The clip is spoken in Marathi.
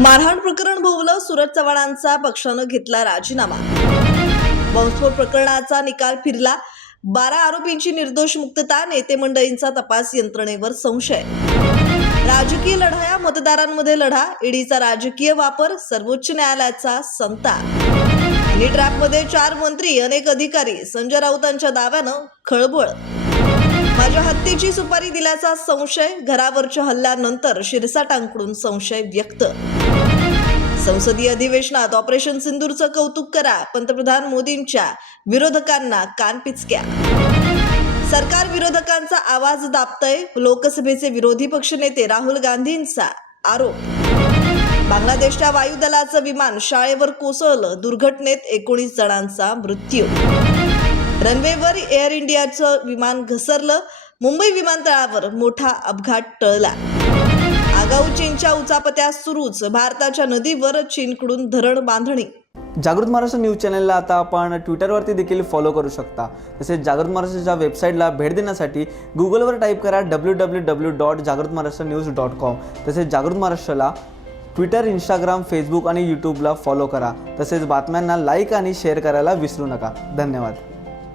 मारहाण प्रकरण भोवलं सुरज चव्हाणांचा पक्षानं घेतला राजीनामा. बॉम्बस्फोट प्रकरणाचा निकाल फिरला. बारा आरोपींची निर्दोष मुक्तता नेते मंडळींचा तपास यंत्रणेवर संशय. राजकीय लढाया मतदारांमध्ये लढा ईडीचा राजकीय वापर सर्वोच्च न्यायालयाचा संताप हनी चार मंत्री अनेक अधिकारी संजय राऊतांच्या दाव्यानं खळबळ. राजा हत्तीची सुपारी दिल्याचा संशय घरावरच्या हल्ल्यानंतर शिरसाटांकडून संशय व्यक्त. संसदीय अधिवेशनात ऑपरेशन सिंदूरचं कौतुक करा पंतप्रधान मोदींच्या विरोधकांना कानपिचक्या सरकार विरोधकांचा आवाज दाबतय लोकसभेचे विरोधी पक्षनेते राहुल गांधींचा आरोप. बांगलादेशच्या वायुदलाचं विमान शाळेवर कोसळलं दुर्घटनेत एकोणीस जणांचा मृत्यू. रनवेवर एअर इंडियाचं विमान घसरलं. मुंबई विमानतळावर मोठा अपघात टळला. आगाऊ चीनच्या उचापत्या सुरूच भारताच्या नदीवर चीनकडून धरण बांधणी. जागृत महाराष्ट्र न्यूज चॅनलला आता आपण ट्विटरवरती देखील फॉलो करू शकता. तसेच जागृत महाराष्ट्राच्या वेबसाईटला भेट देण्यासाठी गुगलवर टाईप करा डब्ल्यू डब्ल्यू डब्ल्यू डॉट जागृत महाराष्ट्र न्यूज डॉट कॉम तसेच जागृत महाराष्ट्राला ट्विटर इंस्टाग्राम फेसबुक आणि यूट्यूबला फॉलो करा. तसेच बातम्यांना लाईक आणि शेअर करायला विसरू नका. धन्यवाद.